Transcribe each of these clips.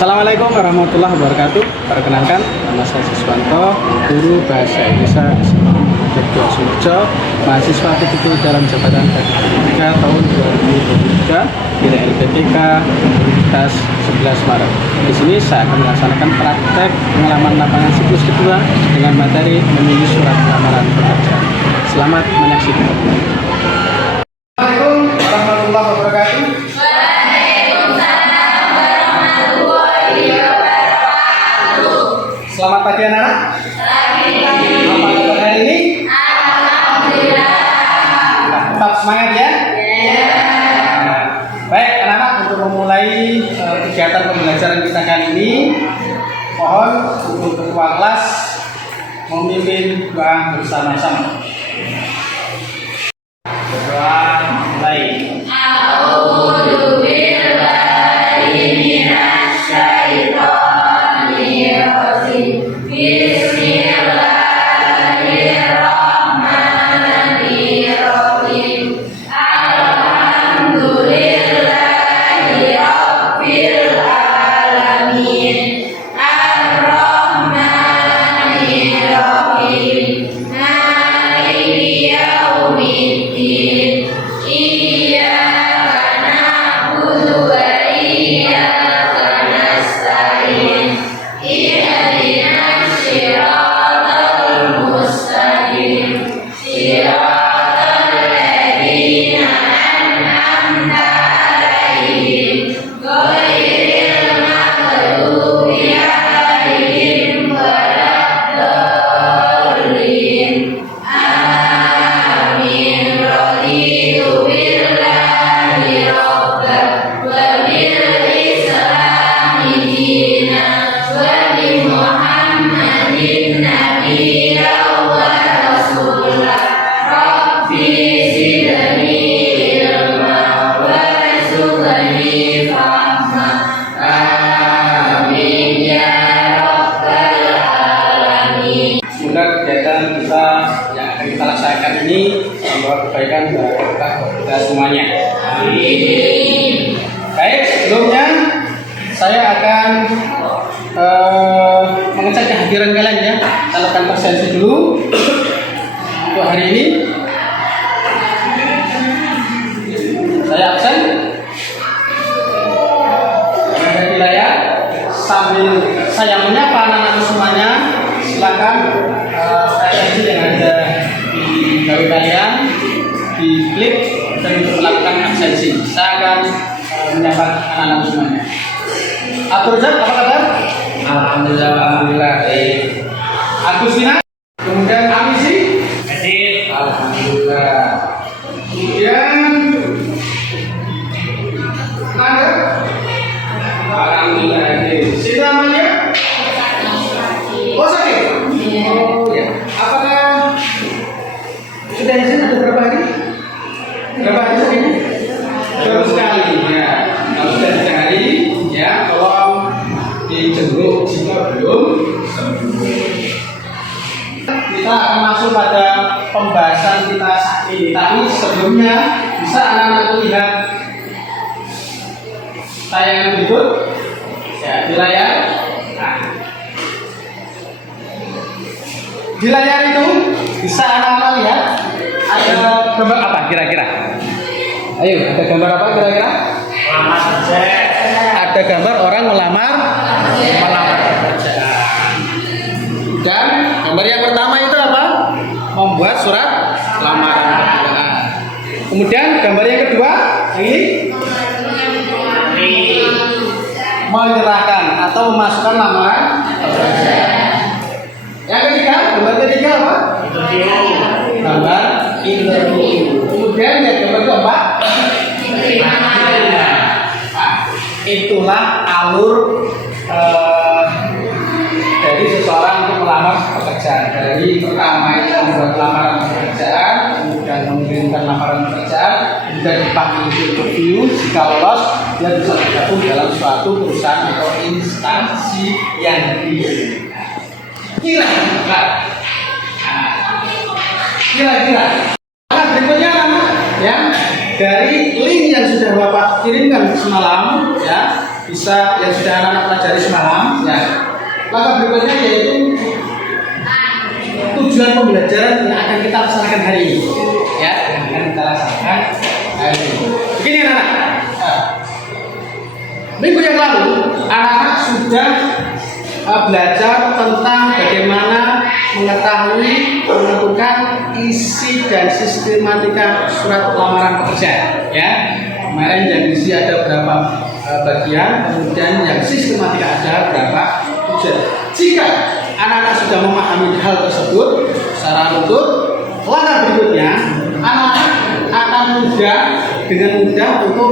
Assalamualaikum warahmatullahi wabarakatuh. Perkenalkan, nama saya Siswanto, guru bahasa Indonesia Jogja Sumerjo, mahasiswa kebetulan dalam jabatan 3 tahun 2023 di LPTK Universitas 11 Maret. Di sini saya akan melaksanakan praktek pengalaman lapangan siklus kedua dengan materi menulis surat lamaran pekerjaan. Selamat menyaksikan. Assalamualaikum warahmatullahi wabarakatuh. Selamat pagi anak-anak. Apa kabar hari ini? Alhamdulillah. Tetap semangat ya? Nah, baik anak-anak, untuk memulai kegiatan pembelajaran kita kali ini, mohon untuk ketua kelas memimpin doa bersama-sama. Berdoa mulai. Semoga kegiatan kita yang akan kita laksanakan ini membawa kebaikan bagi kita semuanya. Amin. Baik, sebelumnya saya akan mengecek kehadiran kalian ya. Kita lakukan presensi dulu untuk hari ini. Saya absen. Ada di layar. Sambil saya menyapa anak-anak semuanya, silakan presensi yang ada di gawe kalian diklik dan untuk melakukan absensi. Saya akan menyapa anak-anak semuanya. Abdurrazak, apa kabar? Alhamdulillah. Alhamdulillah. Agustina, kemudian Amisi, Hadir. alhamdulillah. Kemudian Nader, alhamdulillah. Siti Amalia, oh sakit. Oh ya. Apakah sudah izin ada berapa hari? Berapa hari ini? Baru sekali ya. Kalau sudah 3 hari ya, tolong dijenguk jika belum sembuh. Kita akan masuk pada pembahasan kita saat ini. Tapi sebelumnya bisa anak-anak lihat tayangan berikut ya di layar. Nah, di layar itu bisa anak-anak lihat ada gambar apa kira-kira? Ayo, ada gambar apa kira-kira? Lamar kerja. Ada gambar orang melamar Pekerjaan. dan gambar yang pertama itu apa? Membuat surat lamaran pekerjaan. Kemudian gambar yang kedua ini menyerahkan atau memasukkan lamaran pekerjaan. Yang ketiga, gambar ketiga apa? Gambar interview. Kemudian yang gambar keempat, itulah alur dari seseorang untuk melamar pekerjaan. Dari pertama itu membuat lamaran pekerjaan, kemudian mengirimkan lamaran pekerjaan, kemudian dipanggil interview. Jika lolos, dia bisa bergabung dalam suatu perusahaan atau instansi yang diinginkan. Kira-kira. Nah, berikutnya ya, dari link yang sudah Bapak kirimkan semalam ya, bisa yang sudah anak-anak pelajari semalam ya. Langkah berikutnya yaitu tujuan pembelajaran yang akan kita laksanakan hari ini ya, yang akan kita laksanakan hari ini. Begini anak-anak. Minggu yang lalu anak-anak sudah belajar tentang bagaimana mengetahui menentukan isi dan sistematika surat lamaran pekerjaan ya. Kemarin yang diisi ada berapa bagian, kemudian yang sistematika ada berapa tujuan. Jika anak-anak sudah memahami hal tersebut secara utuh, langkah berikutnya anak-anak akan dengan mudah untuk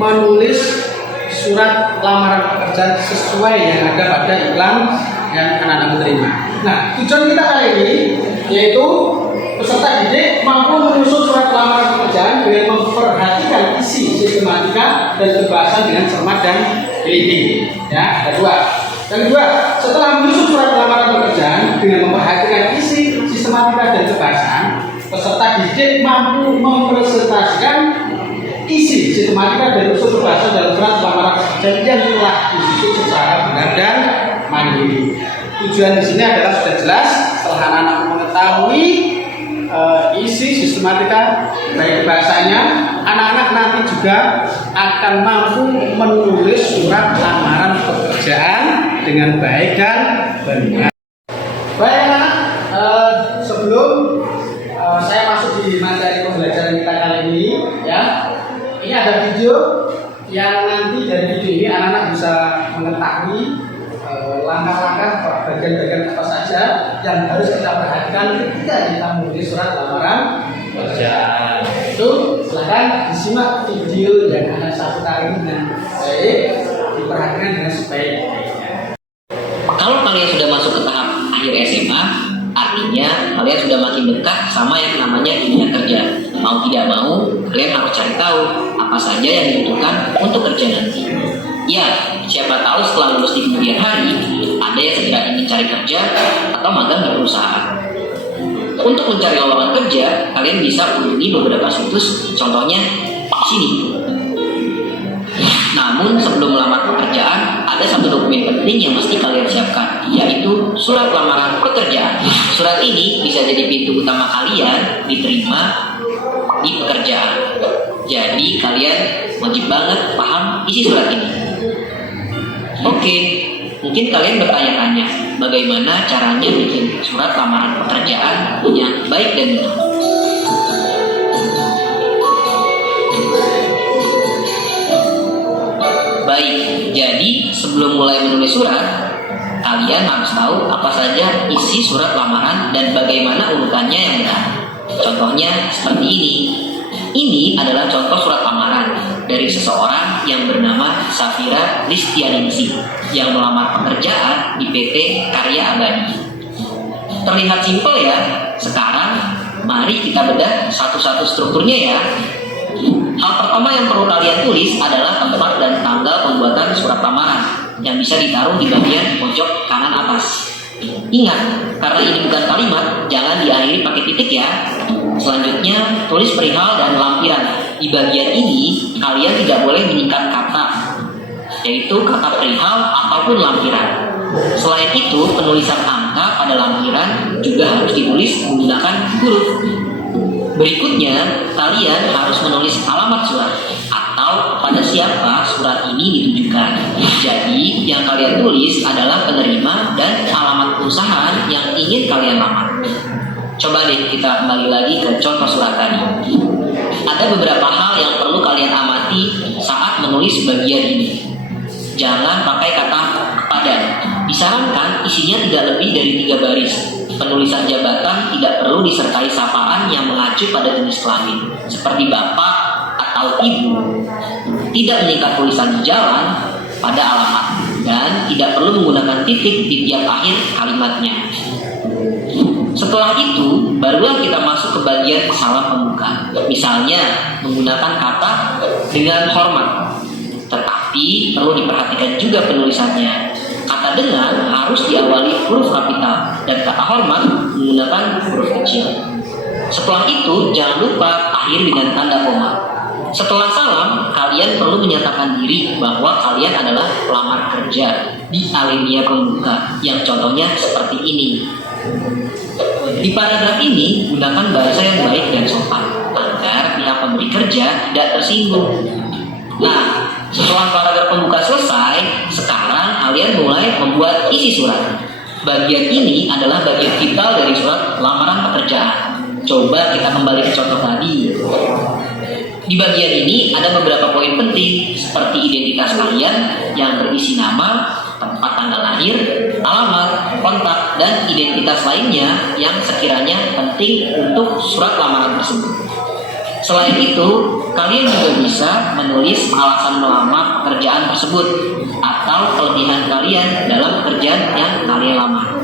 menulis surat lamaran pekerjaan sesuai yang ada pada iklan yang anak-anak terima. Nah, tujuan kita kali ini yaitu peserta didik mampu menyusun surat lamaran pekerjaan dengan memperhatikan isi sistematika dan kebahasan dengan cermat dan teliti. Ya, ada dua. Yang kedua, setelah menyusun surat lamaran pekerjaan dengan memperhatikan isi sistematika dan kebahasan, peserta didik mampu mempresentasikan isi sistematika dan unsur kebahasan dalam surat lamaran pekerjaan yang telah disusun secara benar dan mandiri. Tujuan di sini adalah sudah jelas setelah anak-anak mengetahui isi sistematika baik bahasanya, anak-anak nanti juga akan mampu menulis surat lamaran pekerjaan dengan baik dan benar. Baik anak, sebelum saya masuk di materi pembelajaran kita kali ini ya. Ini ada video yang nanti dari video ini anak-anak bisa mengetahui langkah-langkah bagian-bagian apa saja yang harus kita perhatikan ketika kita menulis surat lamaran pekerjaan. Itu silahkan disimak video yang akan saya putar ini dengan baik, diperhatikan dengan sebaik-baiknya. Kalau kalian sudah masuk ke tahap akhir SMA, artinya kalian sudah makin dekat sama yang namanya dunia kerja. Mau tidak mau, kalian harus cari tahu apa saja yang dibutuhkan untuk kerja nanti. Ya, siapa tahu setelah lulus di kemudian hari, ada yang segera ingin cari kerja atau magang di perusahaan. Untuk mencari lowongan kerja, kalian bisa kunjungi beberapa situs, contohnya di sini. Namun sebelum melamar pekerjaan, ada satu dokumen penting yang mesti kalian siapkan, yaitu surat lamaran pekerjaan. Surat ini bisa jadi pintu utama kalian diterima di pekerjaan. Jadi kalian wajib banget paham isi surat ini. Oke, mungkin kalian bertanya-tanya bagaimana caranya bikin surat lamaran pekerjaan yang baik dan benar. Baik, jadi sebelum mulai menulis surat, kalian harus tahu apa saja isi surat lamaran dan bagaimana urutannya yang benar. Contohnya seperti ini. Ini adalah contoh surat lamaran dari seseorang yang bernama Safira Listianingsih yang melamar pekerjaan di PT Karya Abadi. Terlihat simpel ya. Sekarang mari kita bedah satu-satu strukturnya ya. Hal pertama yang perlu kalian tulis adalah tempat dan tanggal pembuatan surat lamaran yang bisa ditaruh di bagian pojok kanan atas. Ingat, karena ini bukan kalimat, jangan diakhiri pakai titik ya. Selanjutnya, tulis perihal dan lampiran. Di bagian ini, kalian tidak boleh menyingkat kata, yaitu kata perihal ataupun lampiran. Selain itu, penulisan angka pada lampiran juga harus ditulis menggunakan huruf. Berikutnya, kalian harus menulis alamat surat atau pada siapa surat ini ditujukan. Jadi, yang kalian tulis adalah penerima dan alamat perusahaan yang ingin kalian lamar. Coba deh kita kembali lagi ke contoh surat tadi. Ada beberapa hal yang perlu kalian amati saat menulis bagian ini. Jangan pakai kata kepada. Disarankan isinya tidak lebih dari 3 baris. Penulisan jabatan tidak perlu disertai sapaan yang mengacu pada jenis kelamin, seperti bapak atau ibu. Tidak menyingkat tulisan di jalan pada alamat, dan tidak perlu menggunakan titik di tiap akhir kalimatnya. Setelah itu, barulah kita masuk ke bagian salam pembuka. Misalnya, menggunakan kata dengan hormat. Tetapi perlu diperhatikan juga penulisannya. Kata dengan harus diawali huruf kapital dan kata hormat menggunakan huruf kecil. Setelah itu, jangan lupa akhiri dengan tanda koma. Setelah salam, kalian perlu menyatakan diri bahwa kalian adalah pelamar kerja di alinea pembuka, yang contohnya seperti ini. Di paragraf ini, gunakan bahasa yang baik dan sopan agar pihak pemberi kerja tidak tersinggung. Nah, setelah paragraf pembuka selesai, sekarang kalian mulai membuat isi surat. Bagian ini adalah bagian vital dari surat lamaran pekerjaan. Coba kita kembali ke contoh tadi. Di bagian ini ada beberapa poin penting seperti identitas kalian yang berisi nama, tempat tanggal lahir, alamat, kontak, dan identitas lainnya yang sekiranya penting untuk surat lamaran tersebut. Selain itu, kalian juga bisa menulis alasan melamar pekerjaan tersebut atau kelebihan kalian dalam pekerjaan yang kalian lamar.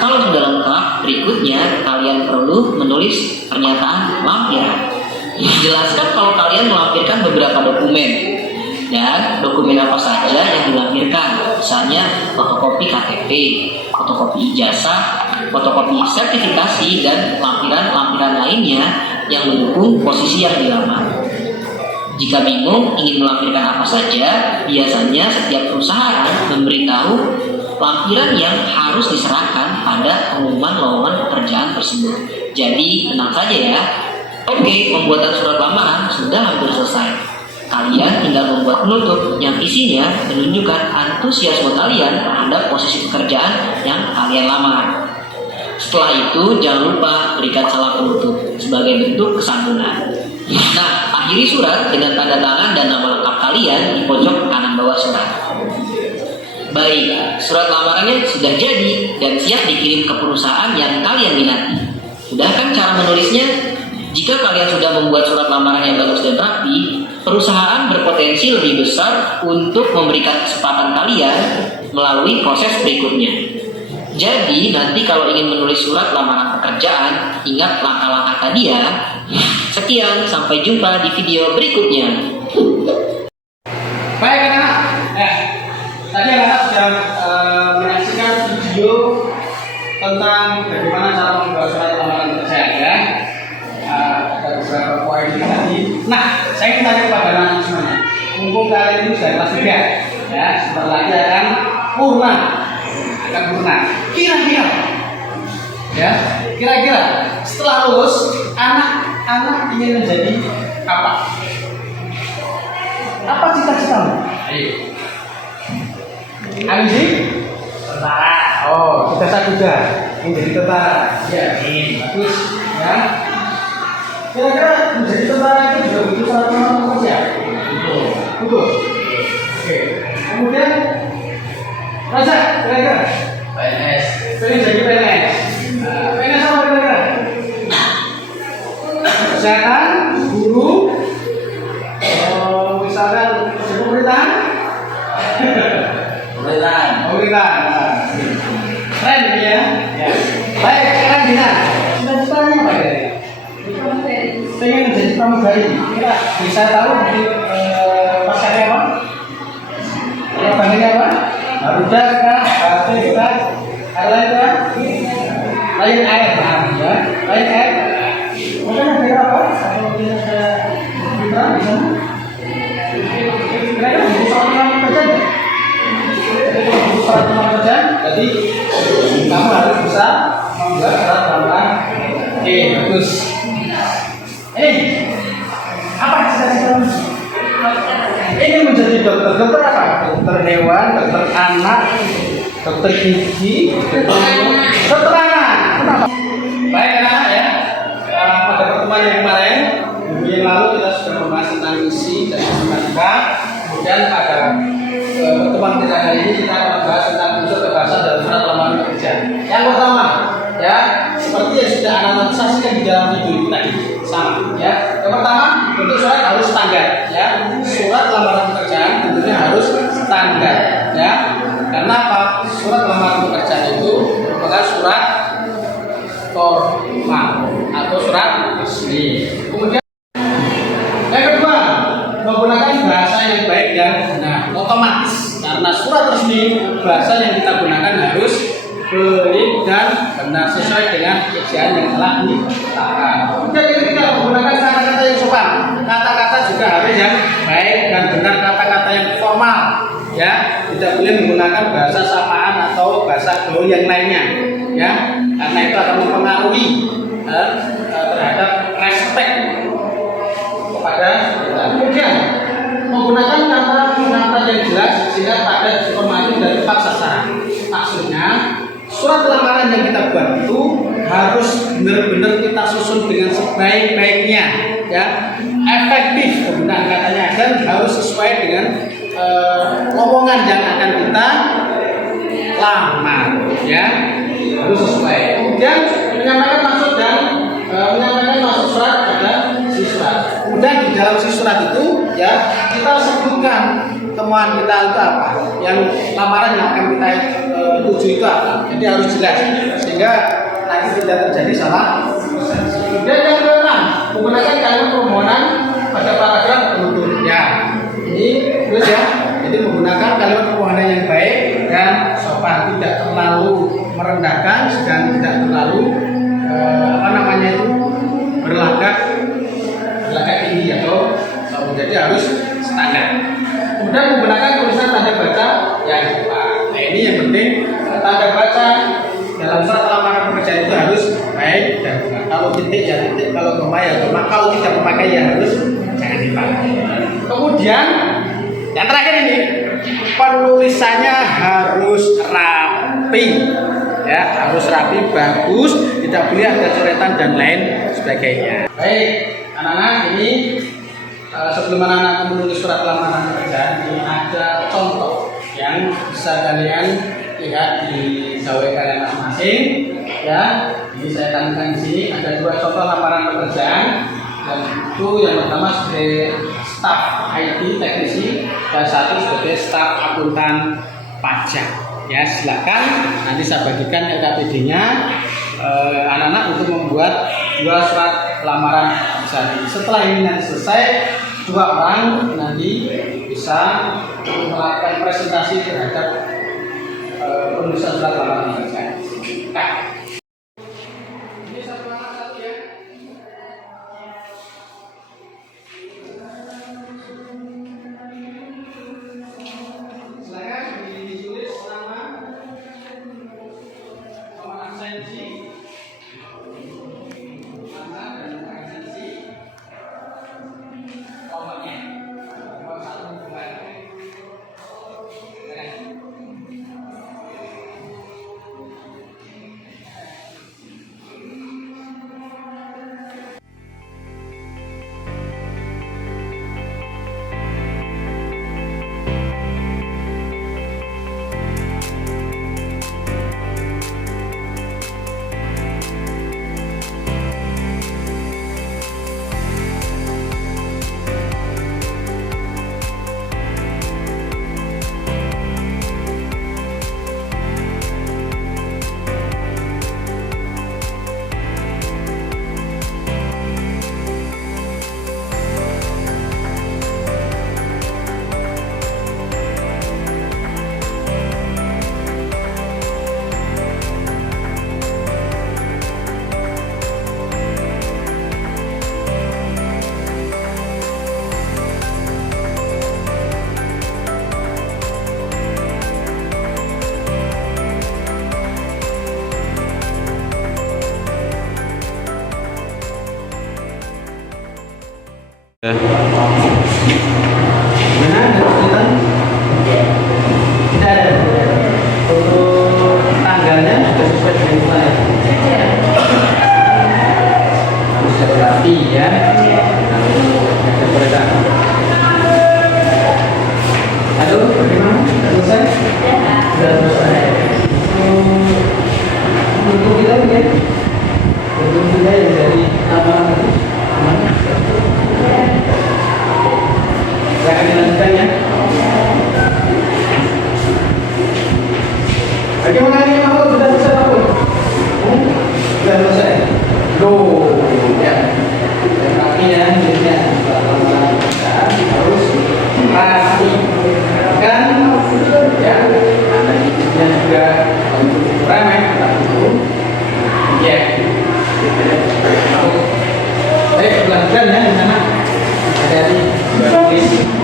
Kalau sudah lengkap, berikutnya kalian perlu menulis pernyataan lampiran. Jelaskan kalau kalian melampirkan beberapa dokumen dan dokumen apa saja yang dilampirkan, misalnya fotokopi KTP, fotokopi ijazah, fotokopi sertifikasi, dan lampiran-lampiran lainnya yang mendukung posisi yang dilamar. Jika bingung ingin melampirkan apa saja, biasanya setiap perusahaan memberitahu lampiran yang harus diserahkan pada pengumuman lowongan pekerjaan tersebut. Jadi tenang saja ya. Oke, pembuatan surat lamaran sudah hampir selesai. Kalian tinggal membuat penutup yang isinya menunjukkan antusiasme kalian terhadap posisi pekerjaan yang kalian lamar. Setelah itu, jangan lupa berikan salam penutup sebagai bentuk kesantunan. Nah, akhiri surat dengan tanda tangan dan nama lengkap kalian di pojok kanan bawah surat. Baik, surat lamarannya sudah jadi dan siap dikirim ke perusahaan yang kalian minati. Udah kan cara menulisnya? Jika kalian sudah membuat surat lamaran yang bagus dan rapi, perusahaan berpotensi lebih besar untuk memberikan kesempatan kalian melalui proses berikutnya. Jadi, nanti kalau ingin menulis surat lamaran pekerjaan, ingat langkah-langkah tadi ya. Sekian, sampai jumpa di video berikutnya. Baik anak-anak, tadi anak-anak sudah menyaksikan video tentang bagaimana cara membuat surat lamaran pekerjaan ya. Ada beberapa poin tadi. Nah, saya ingin tanya kepada anak-anak semuanya. Mumpung kalian ini sudah kelas 3, ya, sebentar lagi akan purna. Kira-kira setelah lulus anak-anak ingin menjadi apa? Apa cita-citamu? Ayo tentara. Oh, kita juga ingin jadi tentara. Ya, bagus ya. Kira-kira menjadi tentara itu juga butuh syarat lamaran kerja. Betul. Oke. Kemudian Raja, kira-kira PNS. pengen jadi PNS. PNS apa kira-kira? Kesehatan, guru, misalkan pemerintahan. Pemerintahan. Keren ya. Baik, sekarang Dina. Cita-citanya apa ya? Pengen menjadi pramugari. Kita bisa tahu nanti pasarnya apa? Bangunnya apa? Garuda kan, kita airline kan, Lion Air, ya, Lion Air. Mungkin ada apa? Atau mungkin ada kita di sana? Kira-kira bisa orang kerja? Bisa orang kerja? Jadi kamu harus bisa membuat surat lamaran. Oke, bagus. dokter. Dokter apa? Dokter hewan, dokter anak, dokter gigi, dokter anak. Kenapa? Baik anak-anak ya. Pada pertemuan yang kemarin, minggu yang lalu kita sudah membahas tentang isi dan matematika. Kemudian pada pertemuan kita kali ini kita akan membahas tentang unsur kebahasaan dalam surat lamaran kerja. Yang pertama, ya seperti yang sudah anak-anak saksikan di dalam video itu tadi, sama ya. Yang pertama, bentuk surat harus standar ya. Surat lamaran pekerjaan tentunya harus standar ya. Karena apa? Surat lamaran pekerjaan itu merupakan surat formal atau surat resmi. Kemudian yang kedua, menggunakan bahasa yang baik dan benar. Otomatis karena surat resmi, bahasa yang kita gunakan harus baik dan benar sesuai dengan pekerjaan yang telah ditetapkan. Kemudian yang ketiga, menggunakan kata-kata yang sopan. Kata-kata juga harus yang baik dan benar, kata-kata yang formal. Ya, tidak boleh menggunakan bahasa sapaan atau bahasa gaul yang lainnya. Ya, karena itu akan mempengaruhi terhadap respect kepada kita. Kemudian menggunakan kata-kata yang jelas sehingga padat, informatif dan tepat sasaran. Maksudnya surat lamaran yang kita buat itu harus benar-benar kita susun dengan sebaik-baiknya, ya, efektif penggunaan katanya dan harus sesuai dengan lowongan yang akan kita lamar, ya, harus sesuai. Kemudian menyampaikan maksud dan menyampaikan maksud surat pada si surat. Kemudian di dalam si surat itu, ya, kita sebutkan temuan kita itu apa, yang lamaran yang akan kita tuju itu apa. Jadi harus jelas sehingga nanti tidak terjadi salah. Kemudian yang keenam, menggunakan kalimat permohonan pada paragraf penutur. Ya, ini terus ya. Jadi menggunakan kalimat permohonan yang baik dan sopan, tidak terlalu merendahkan dan tidak terlalu berlagak tinggi atau jadi harus standar. Kemudian menggunakan tulisan tanda baca yang tepat. Nah, ini yang penting, tanda baca dalam surat lamaran pekerjaan itu harus baik dan benar. Kalau titik ya titik, kalau koma ya koma, kalau tidak memakai ya harus jangan dipakai. Kemudian yang terakhir ini, penulisannya harus rapi, ya, harus rapi, bagus, tidak boleh ada coretan dan lain sebagainya. Baik, anak-anak, ini sebelum anak-anak menulis surat lamaran pekerjaan, ini ada contoh yang bisa kalian lihat di gawai kalian masing-masing, ya. Ini saya tampilkan di sini ada dua contoh lamaran pekerjaan, dan itu yang pertama sebagai staf IT teknisi dan satu sebagai staf akuntan pajak. Ya, silakan nanti saya bagikan LKPD-nya anak-anak untuk membuat dua surat lamaran pekerjaan. Setelah ini nanti selesai, dua orang nanti bisa melakukan presentasi terhadap penulisan surat lamaran pekerjaan. Nah, ini satu anak satu ya. Silakan ditulis nama, nomor absensi, nama dan nomor absensi, nomornya, nomor satu bulan. Silakan dilanjutkan ya. Bagaimana ini Pak? Sudah selesai Pak? Sudah selesai. Loh, ya. Dan kami ya, jadinya harus perhatikan ya. Anda ini juga ramai, ya. Baik, lanjutkan ya di sana. Ada di tulis.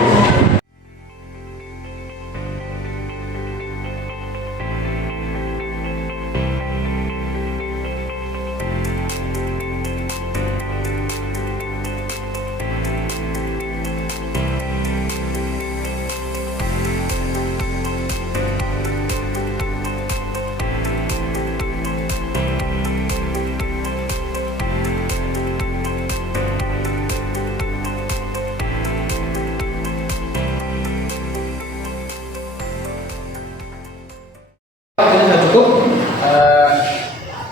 Ini sudah cukup.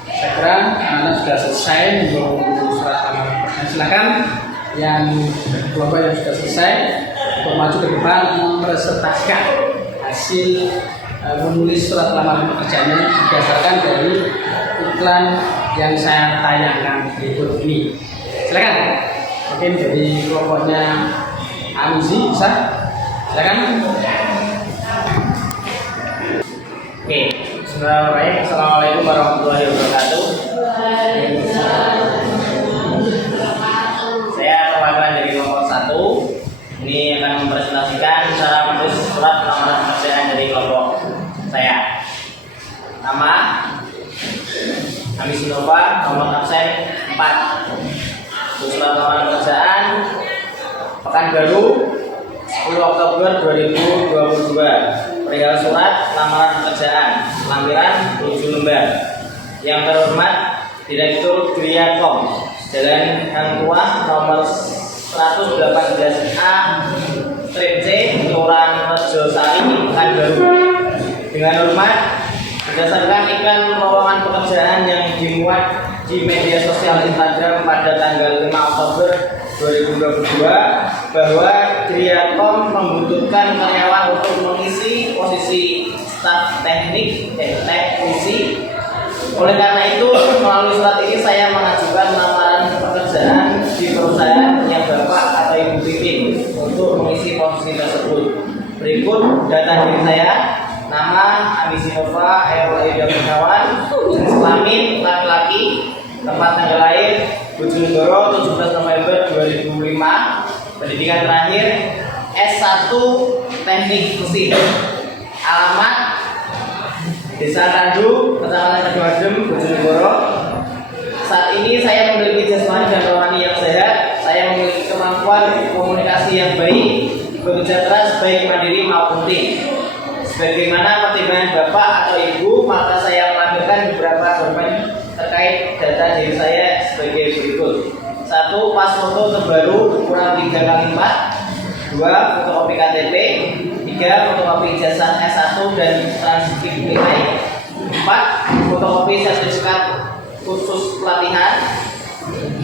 Saya kira anak sudah selesai untuk surat lamaran. Silakan yang kelompok yang sudah selesai untuk maju ke depan mempresentasikan hasil menulis surat lamaran pekerjaannya berdasarkan dari iklan yang saya tayangkan berikut ini. Silakan. Mungkin dari kelompoknya Amizi bisa. Silakan. Oke, bismillahirrahmanirrahim. Assalamualaikum warahmatullahi wabarakatuh. Saya perwakilan dari kelompok 1. Ini akan mempresentasikan cara menulis surat lamaran pekerjaan dari kelompok saya. Nama Amis Nova, nomor absen 4. Untuk surat lamaran pekerjaan Pekanbaru 10 Oktober 2022. Perihal surat lamaran pekerjaan lampiran 7 lembar. Yang terhormat Direktur Griakom Jalan Hang Tuah nomor 118A strip C Kelurahan Rejosari Pekanbaru. Dengan hormat berdasarkan iklan lowongan pekerjaan yang dimuat di media sosial Instagram pada tanggal 5 Oktober 2022 bahwa Griakom membutuhkan karyawan untuk mengisi posisi staf teknisi. Oleh karena itu, melalui surat ini saya mengajukan lamaran pekerjaan di perusahaan yang Bapak atau Ibu pimpin untuk mengisi posisi tersebut. Berikut data diri saya: nama Amisi Nova, RLI Gunawan, jenis kelamin laki-laki, tempat tanggal lahir Bojonegoro 17 November 2005, pendidikan terakhir S1 Teknik Mesin, alamat Desa Tandu, Kecamatan Kedawardem, Bojonegoro. Saat ini saya memiliki jasmani dan rohani yang sehat. Saya memiliki kemampuan komunikasi yang baik, bekerja keras baik mandiri maupun tim. Sebagaimana pertimbangan Bapak atau Ibu, maka saya melakukan beberapa korban terkait data diri saya sebagai berikut. 1. Pas foto terbaru ukuran 3x4. 2. Fotokopi KTP. 3. Fotokopi ijazah S1 dan transkrip nilai. 4. Fotokopi sertifikat khusus pelatihan.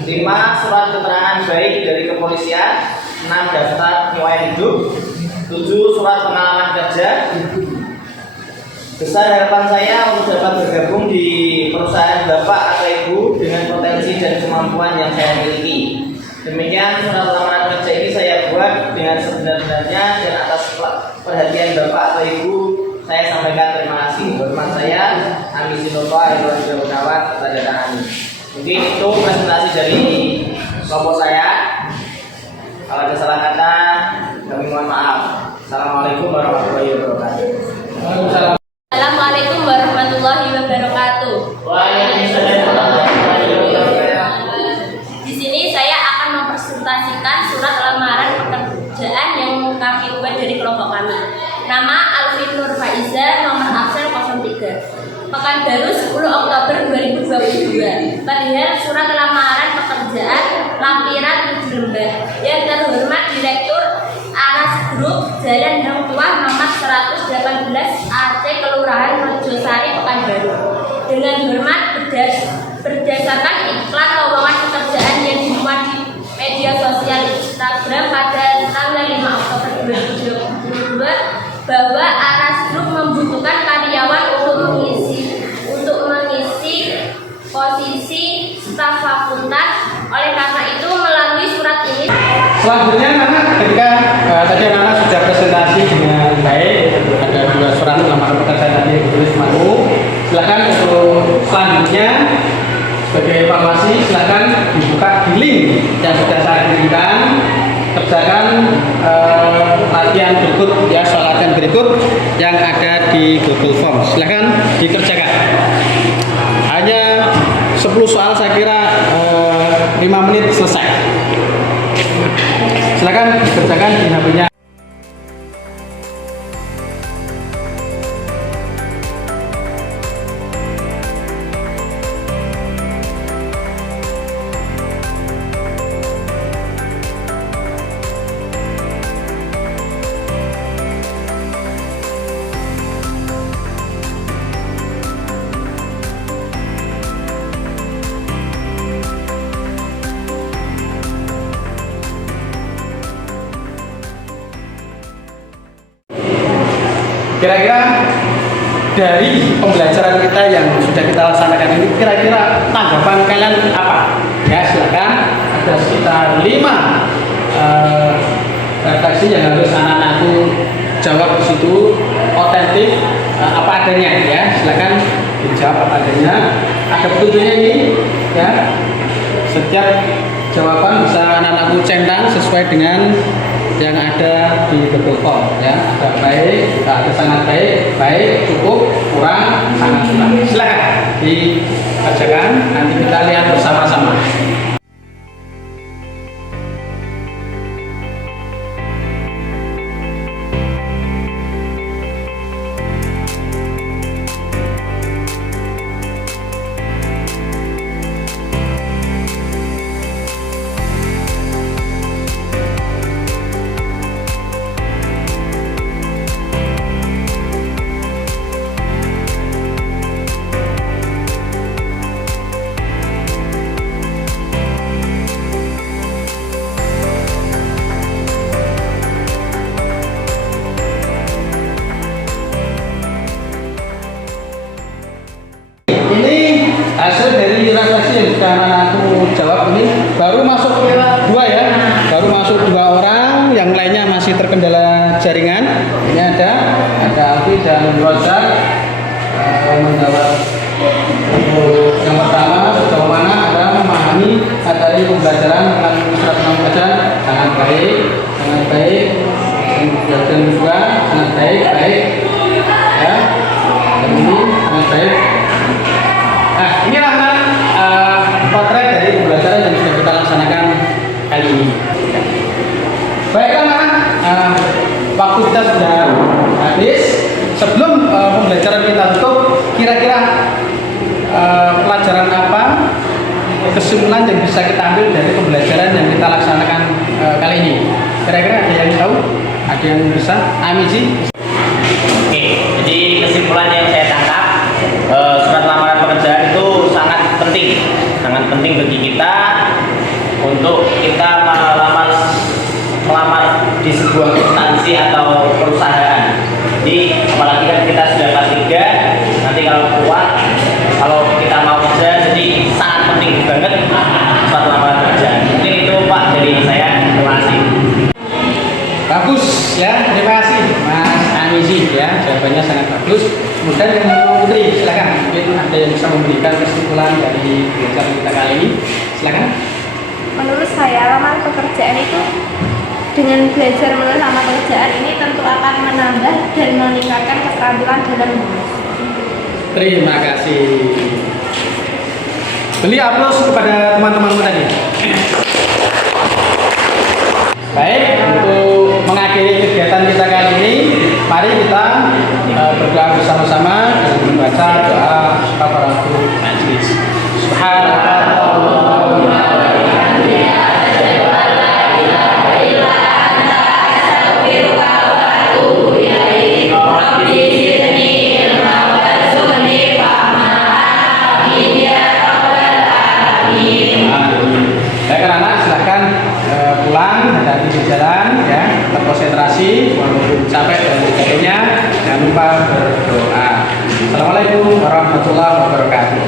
5. Surat keterangan baik dari kepolisian. 6. Daftar riwayat hidup. 7. Surat pengalaman kerja. Besar harapan saya untuk dapat bergabung di perusahaan Bapak atau Ibu dengan potensi dan kemampuan yang saya miliki. Demikian surat lamaran kerja ini saya buat dengan sebenar-benarnya, dan atas perhatian Bapak atau Ibu saya sampaikan terima kasih. Hormat saya, Amis Nova, RLI Gunawan, tanda tangan. Mungkin itu presentasi dari kelompok saya. Kalau ada salah kata, kami mohon maaf. Assalamualaikum warahmatullahi wabarakatuh. Waalaikumsalam. Assalamualaikum warahmatullahi wabarakatuh. Waalaikumsalam warahmatullahi wabarakatuh. Di sini saya akan mempresentasikan surat lamaran pekerjaan yang kami buat dari kelompok kami. Nama Alvin Nur Faiza, nomor absen 03. Pekanbaru 10 Oktober 2022. Perihal surat lamaran pekerjaan lampiran 7 lembar. Yang terhormat Direktur Aras Group Jalan Hang Tuah nomor 118 AC Kelurahan Rejosari Pekanbaru. Dengan hormat berdasarkan iklan lowongan pekerjaan yang dimuat di media sosial Instagram pada tanggal 5 Oktober Selanjutnya anak ketika tadi anak sudah presentasi dengan baik, ada 2 surat lamaran pekerjaan tadi yang ditulis malu. Silakan untuk selanjutnya sebagai evaluasi silakan dibuka di link yang sudah saya kirimkan. Kerjakan latihan berikut ya, soal latihan berikut yang ada di Google Form. Silakan dikerjakan. Hanya 10 soal saya kira 5 menit selesai. Silakan dikerjakan di HP-nya. Kira-kira dari pembelajaran kita yang sudah kita laksanakan ini, kira-kira tanggapan kalian apa? Ya silakan, ada sekitar 5 redaksi yang harus anak-anakku jawab di situ, otentik apa adanya ya. Silakan dijawab apa adanya. Ada petunjuknya ini ya. Setiap jawaban bisa anak-anakku centang sesuai dengan yang ada di Google Form ya. Ada baik, ada sangat baik, baik, cukup, kurang, sangat kurang. Silakan dikerjakan, nanti kita lihat bersama-sama. Hasil dari redaksi yang sudah aku jawab ini baru masuk 2 ya, baru masuk 2 orang, yang lainnya masih terkendala jaringan. Ini ada Alfi dan Rozak menjawab. Yang pertama sejauh mana Anda memahami materi pembelajaran tentang surat pembelajaran? Sangat baik, sangat baik. Dan kedua sangat baik, baik ya. Dan ini sangat baik. Nah, inilah potret dari pembelajaran yang sudah kita laksanakan kali ini. Baiklah, waktu kita sudah habis. Sebelum pembelajaran kita tutup, kira-kira pelajaran apa, kesimpulan yang bisa kita ambil dari pembelajaran yang kita laksanakan kali ini? Kira-kira ada yang tahu? Ada yang bisa? Amiji? Oke, jadi kesimpulan yang saya tangkap, surat lamaran pekerjaan itu sangat penting bagi kita untuk kita melamar di sebuah instansi atau perusahaan. Jadi apalagi kan kita sudah kelas 3, nanti kalau kuat, kalau kita mau kerja, jadi sangat penting banget surat lamaran pekerjaan. Mungkin itu Pak dari saya. Terima kasih. Bagus ya, terima kasih Mas Amizi ya, jawabannya sangat bagus. Kemudian yang Putri, silakan. Mungkin ada yang bisa memberikan kesimpulan dari pembelajaran kita kali ini. Silakan. Menurut saya lamaran pekerjaan itu, dengan belajar melalui lamaran pekerjaan ini tentu akan menambah dan meningkatkan keterampilan dalam menulis. Terima kasih. Beli aplaus kepada teman-temanmu tadi. Baik, untuk mengakhiri kegiatan kita kali ini, mari kita berdoa bersama-sama dengan membaca doa kafaratul majlis. Subhanallah. Baik anak-anak, silahkan pulang, hati-hati di jalan ya, tetap konsentrasi walaupun capek dan sebagainya. Jangan lupa berdoa. Assalamualaikum warahmatullahi wabarakatuh.